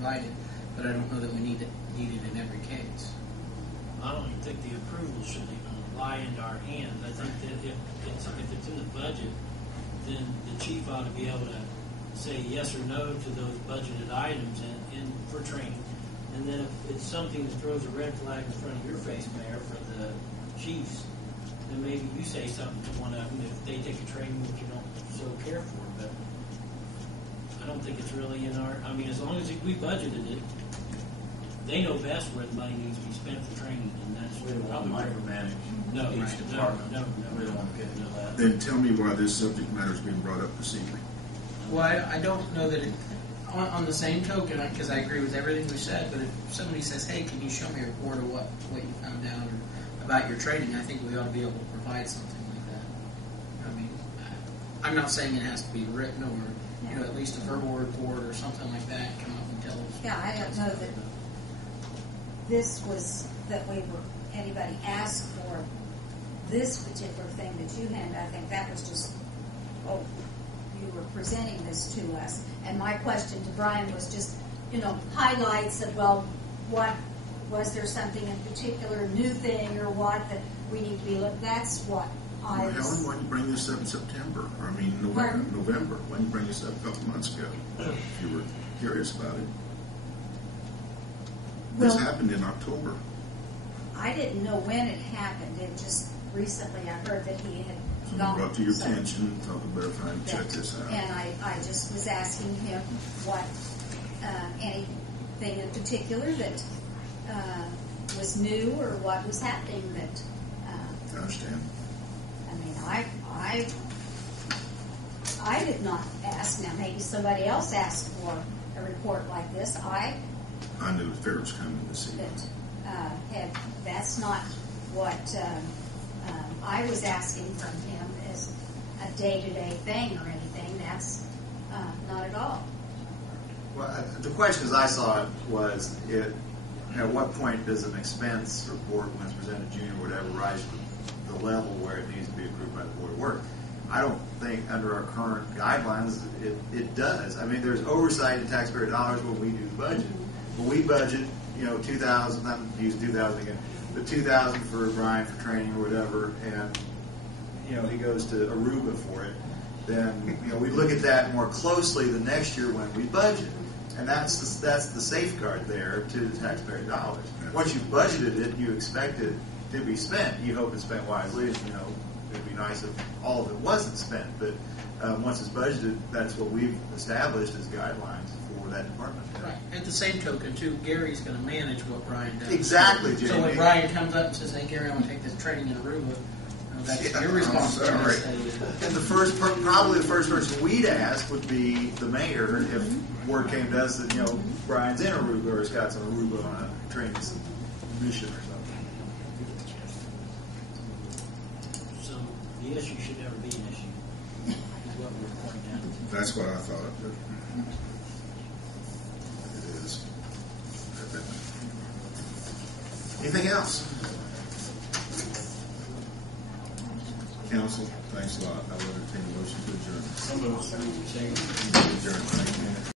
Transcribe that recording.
provide it, but I don't know that we need it in every case. I don't even think the approval should even lie into our hands. I think that if it's in the budget, then the chief ought to be able to say yes or no to those budgeted items in for training. And then if it's something that throws a red flag in front of your face, Mayor, for the chiefs, then maybe you say something to one of them if they take a training that you don't so care for. But I don't think it's really in our, I mean, as long as we budgeted it, they know best where the money needs to be spent for training, and that's We don't want to micromanage no, each department. no. We don't want to get into that. Then tell me why this subject matter is being brought up this evening. Well, I don't know that it, on the same token, because I agree with everything we said, but if somebody says, hey, can you show me a report of what you found out or about your training, I think we ought to be able to provide something like that. I mean, I'm not saying it has to be written or, at least a verbal report or something like that, come up and tell us. Yeah, I don't know that this was, that anybody asked for this particular thing that you had. I think that was just, you were presenting this to us. And my question to Brian was just, highlights of, what, was there something in particular, new thing or what that we need to be looking, that's what I was. Helen, why didn't you bring this up in September? Or, I mean, November. Why didn't you bring this up a couple months ago if you were curious about it? This happened in October. I didn't know when it happened. It just recently I heard that he had gone. Brought to your attention, thought we better find check this out. And I just was asking him what, anything in particular that was new or what was happening that. I understand. I mean, I did not ask. Now maybe somebody else asked for a report like this. I knew the fair was coming this evening. That's not what I was asking from him as a day-to-day thing or anything. That's not at all. Well, the question as I saw it was, at what point does an expense report, when it's presented to June or whatever, rise to the level where it needs to be approved by the Board of Work? I don't think under our current guidelines it does. I mean, there's oversight in taxpayer dollars when we do the budget. When we budget, 2,000, not use 2,000 again, but 2,000 for Brian for training or whatever, and he goes to Aruba for it, then we look at that more closely the next year when we budget, and that's the safeguard there to the taxpayer dollars. Once you budgeted it, you expect it to be spent. You hope it's spent wisely. It'd be nice if all of it wasn't spent, but once it's budgeted, that's what we've established as guidelines for that department. Right. At the same token, too, Gary's going to manage what Brian does. Exactly, Jamie. So when Brian comes up and says, hey, Gary, I want to take this training in Aruba, that's your responsibility. And probably the first person we'd ask would be the mayor if word came to us that, Brian's in Aruba or Scott's in Aruba on a training mission or something. So the issue should never be an issue, is what we're pointing out. That's what I thought of it. It is. Anything else? Council, thanks a lot. I would entertain a motion to adjourn. Some of us Adjourn. Thank you.